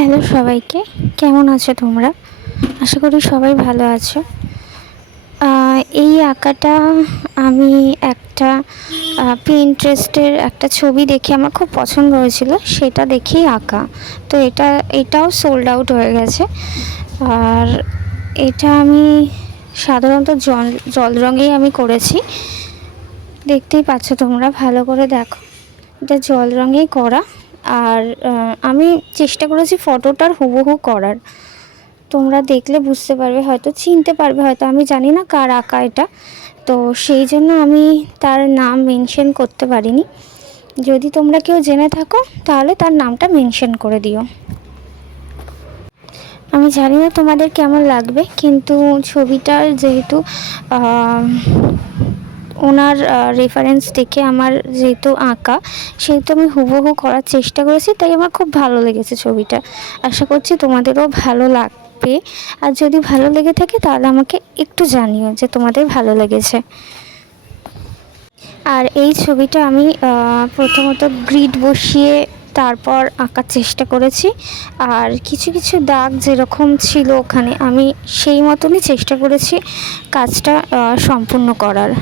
Hello সবাইকে, কেমন আছো তোমরা? আশা করি সবাই ভালো আছো। এই আঁকাটা আমি একটা পিন্টারেস্টের একটা ছবি দেখে আমার খুব পছন্দ হয়েছিল, সেটা দেখেই আঁকা। তো এটাও সোল্ড আউট হয়ে গেছে। আর এটা আমি সাধারণত জল রঙেই আমি করেছি, দেখতেই পাচ্ছ তোমরা, ভালো করে দেখো। এটা জল রঙেই করা। আর আমি চেষ্টা করেছি ফটোটার হুবহু করার। তোমরা দেখলে বুঝতে পারবে, হয়তো চিনতে পারবে, হয়তো আমি জানি না কার আঁকা এটা। তো সেই জন্য আমি তার নাম মেনশন করতে পারিনি। যদি তোমরা কেউ জেনে থাকো তাহলে তার নামটা মেনশন করে দিও। আমি জানি না তোমাদের কেমন লাগবে, কিন্তু ছবিটার যেহেতু ওনার রেফারেন্স দেখে আমার যেহেতু আঁকা, সেহেতু আমি হুবহু করার চেষ্টা করেছি, তাই আমার খুব ভালো লেগেছে ছবিটা। আশা করছি তোমাদেরও ভালো লাগবে। আর যদি ভালো লেগে থাকে তাহলে আমাকে একটু জানিও যে তোমাদের ভালো লেগেছে। আর এই ছবিটা আমি প্রথমত গ্রিড বসিয়ে তারপর আঁকার চেষ্টা করেছি। আর কিছু কিছু দাগ যেরকম ছিল ওখানে, আমি সেই মতনই চেষ্টা করেছি কাজটা সম্পূর্ণ করার।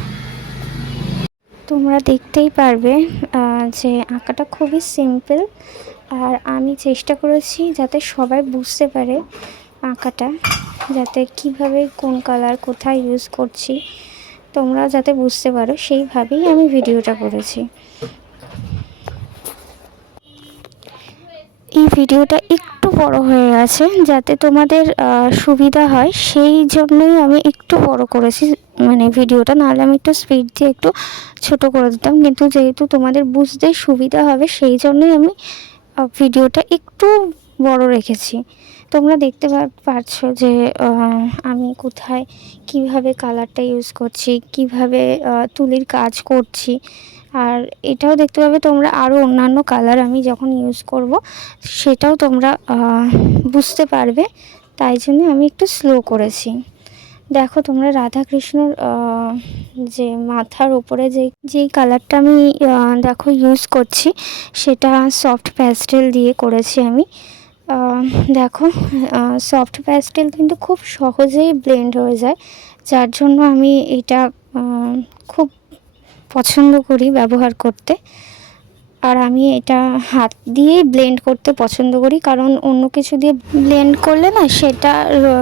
তোমরা দেখতেই পারবে যে আঁকাটা খুবই সিম্পল। আর আমি চেষ্টা করেছি যাতে সবাই বুঝতে পারে আঁকাটা, যাতে কিভাবে কোন কালার কোথায় ইউজ করছি তোমরা যাতে বুঝতে পারো, সেইভাবেই আমি ভিডিওটা করেছি। এই ভিডিওটা একটু বড় হয়ে গেছে, যাতে তোমাদের সুবিধা হয় সেই জন্যই আমি একটু বড় করেছি, মানে ভিডিওটা। নাহলে আমি একটু স্পিড দিয়ে একটু ছোট করে দিতাম, কিন্তু যেহেতু তোমাদের বুঝতে সুবিধা হবে সেই জন্যই আমি ভিডিওটা একটু বড় রেখেছি। তোমরা দেখতে পারছো যে আমি কোথায় কিভাবে কালারটা ইউজ করছি, কিভাবে তুলির কাজ করছি। আর এটাও দেখতে পাবে তোমরা, আরও অন্যান্য কালার আমি যখন ইউজ করব সেটাও তোমরা বুঝতে পারবে। তাই জন্য আমি একটু স্লো করেছি। দেখো তোমরা, রাধাকৃষ্ণর যে মাথার উপরে যেই কালারটা আমি দেখো ইউজ করছি, সেটা সফট প্যাস্টেল দিয়ে করেছি আমি। দেখো, সফট প্যাস্টেল কিন্তু খুব সহজেই ব্লেন্ড হয়ে যায়, যার জন্য আমি এটা খুব পছন্দ করি ব্যবহার করতে। আর আমি এটা হাত দিয়েই ব্লেন্ড করতে পছন্দ করি, কারণ অন্য কিছু দিয়ে ব্লেন্ড করলে না সেটা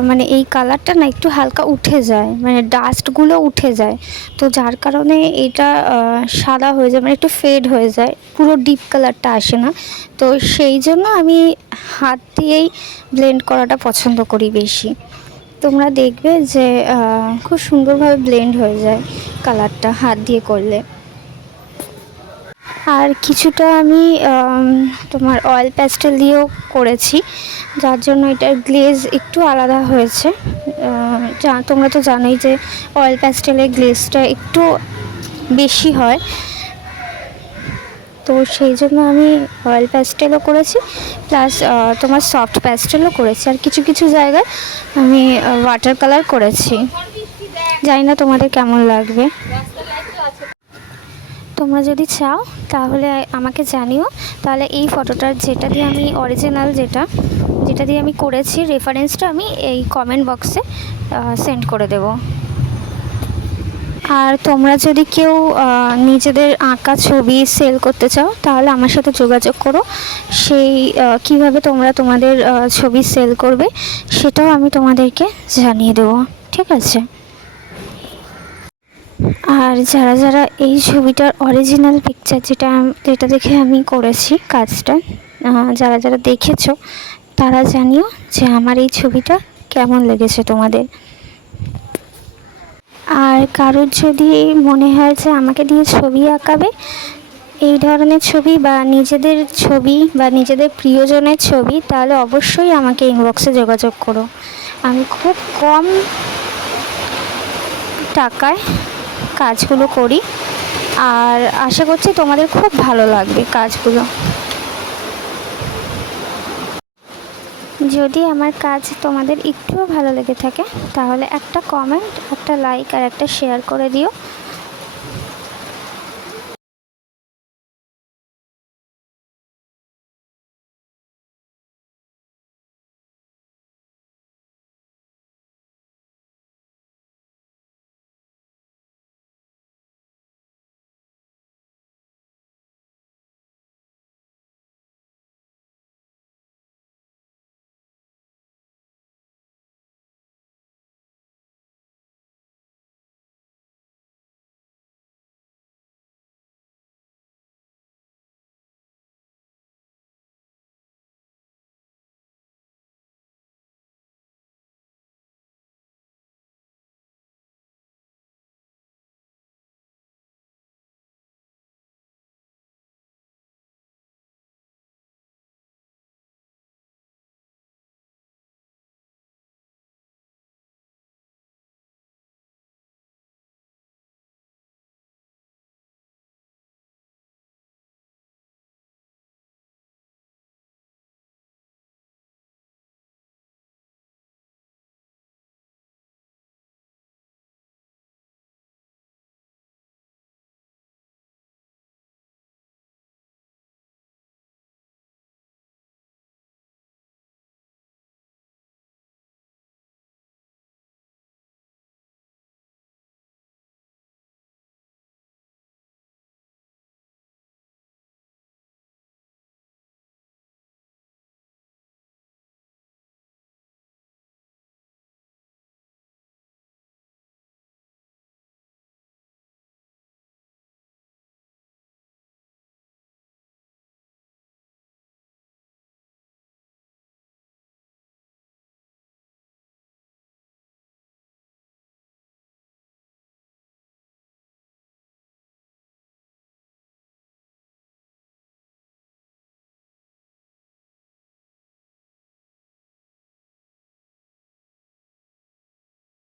মানে এই কালারটা না একটু হালকা উঠে যায়, মানে ডাস্টগুলো উঠে যায়। তো যার কারণে এটা সাদা হয়ে যায়, মানে একটু ফেড হয়ে যায়, পুরো ডিপ কালারটা আসে না। তো সেই জন্য আমি হাত দিয়েই ব্লেন্ড করাটা পছন্দ করি বেশি। তোমরা দেখবে যে খুব সুন্দরভাবে ব্লেন্ড হয়ে যায় কালারটা হাত দিয়ে করলে। আর কিছুটা আমি তোমার অয়েল প্যাস্টেল দিয়েও করেছি, যার জন্য এটার গ্লেজ একটু আলাদা হয়েছে। তোমরা তো জানোই যে অয়েল প্যাস্টেলের গ্লেজটা একটু বেশি হয়, তো সেই জন্য আমি অয়েল প্যাস্টেলও করেছি, প্লাস তোমার সফট প্যাস্টেলও করেছি। আর কিছু কিছু জায়গায় আমি ওয়াটার কালার করেছি। জানি না তোমাদের কেমন লাগবে। তোমরা যদি চাও তাহলে আমাকে জানিও, তাহলে এই ফটোটার যেটা দিয়ে আমি অরিজিনাল যেটা দিয়ে আমি করেছি রেফারেন্সটা আমি এই কমেন্ট বক্সে সেন্ড করে দেব। আর তোমরা যদি কেউ নিজেদের আঁকা ছবি সেল করতে চাও তাহলে আমার সাথে যোগাযোগ করো। সেই কিভাবে তোমরা তোমাদের ছবি সেল করবে সেটাও আমি তোমাদেরকে জানিয়ে দেবো, ঠিক আছে? আর যারা যারা এই ছবিটার অরিজিনাল পিকচার যেটা দেখে আমি করেছি কাজটা, যারা যারা দেখেছো তারা জানিও যে আমার এই ছবিটা কেমন লেগেছে তোমাদের। আর কারোর যদি মনে হয় যে আমাকে দিয়ে ছবি আঁকাবে, এই ধরনের ছবি বা নিজেদের ছবি বা নিজেদের প্রিয়জনের ছবি, তাহলে অবশ্যই আমাকে ইনবক্সে যোগাযোগ করো। আমি খুব কম টাকায় কাজগুলো করি, আর আশা করছি তোমাদের খুব ভালো লাগবে কাজগুলো। যদি আমার কাজ তোমাদের একটুও ভালো লেগে থাকে তাহলে একটা কমেন্ট, একটা লাইক আর একটা শেয়ার করে দিও।